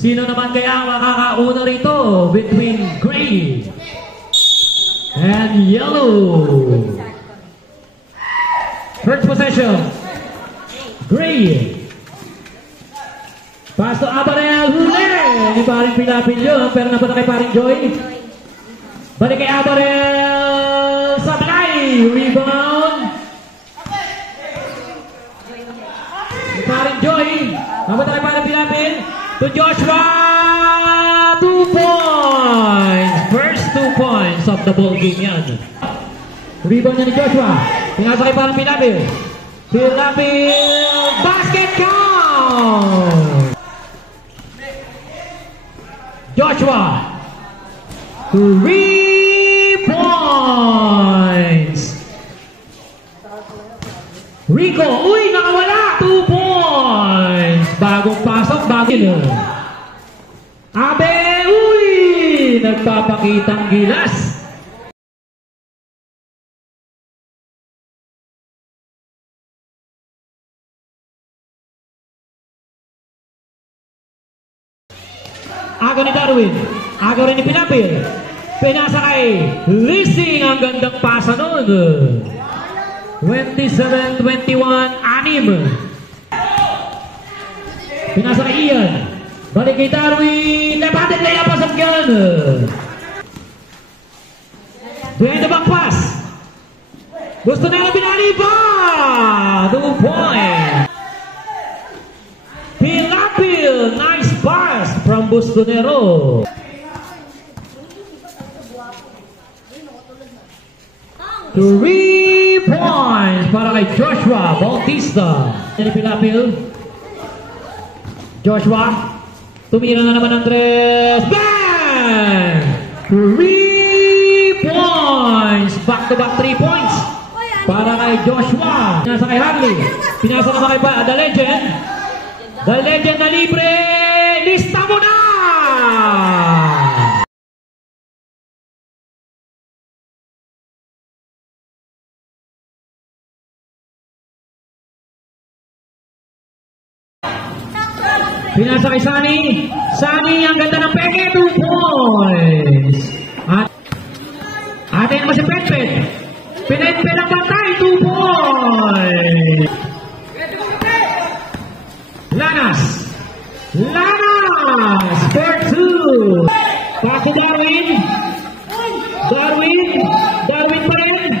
Sino naman kaya makakauna rito between gray and yellow? First possession, gray. Pass to Abarel, huli! Hindi paring Pilapil yun, pero napunta kay paring Joy. Balik kay Abarel, sablay! Rebound! Paring Joy, napunta kay paring Pilapil. To Joshua, 2 points! First 2 points of the ball game yan. Rebound niya ni Joshua. Pinasa kay parang Pilapil. Pilapil, basket count! Joshua, 3 points! Rico, uy, nakawala! 2 points! Bagong pasok, bagong Abe, uy! Nagpapakitang gilas. Agaw ni Darwin. Agaw rin ni Pilapil. Pinasa kay Lising. Ang gandang pasa nun. 27-21, anim. Pinasa kay Ian. Balik kay Darwin. Levanted layup pas of gun. Behind the back pass. Gusto na lang binali pa. 2 points. Pilapil. Nice pass from Bustonero. 3 points para kay Joshua Bautista. Ini Pilapil. Joshua. Tumira na naman ang tres. Bang! 3 points. Back-to-back 3 points para kay Joshua. Pinasa kay Harley. Pinasa naman kay The Legend. The Legend na libre. Lista mo na! Pinasa kay Sunny. Sunny, ang ganda ng peke. 2 points. At atin naman si Petpet. Pinetpet ang batay. 2 points. Lanas. Lanas. For 2. Pass to Darwin. Darwin. Darwin pa rin.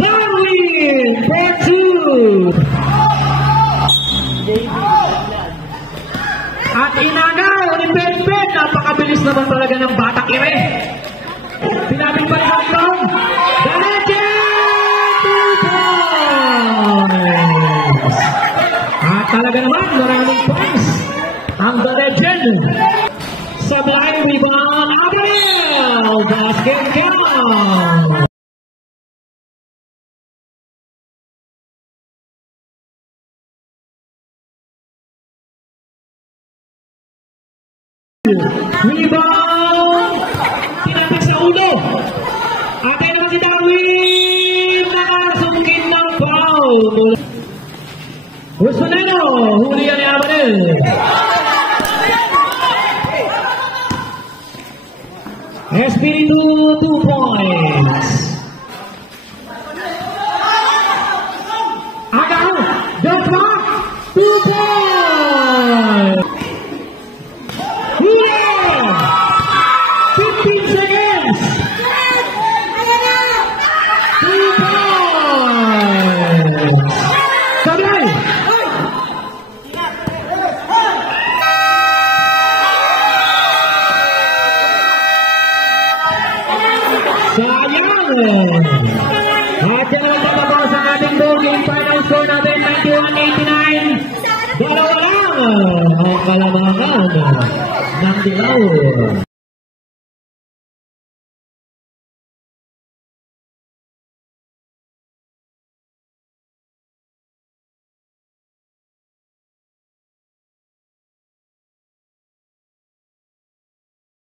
Darwin. For 2. At inagaw ni Petpet. Napakabilis naman talaga ng bata kire. Pinapit pa rin ang long. The Legend! 2 points! At talaga naman maraming points ang The Legend. Sablay rebound. Abril! Basket count! Rebound! Tinapik sa ulo. Atay naman si Darwin. Nakasungkit ng foul. Bustonero. Huli yan ni Abarel. Espiritu 2 points. Agaw. Joshua. 2 points. 15 seconds. 2 points. Sablay. Sayang. At yan ang tapos sa ating ball game. Final score natin 91-89. Dalawa lang ang kalamangan ng Dilaw.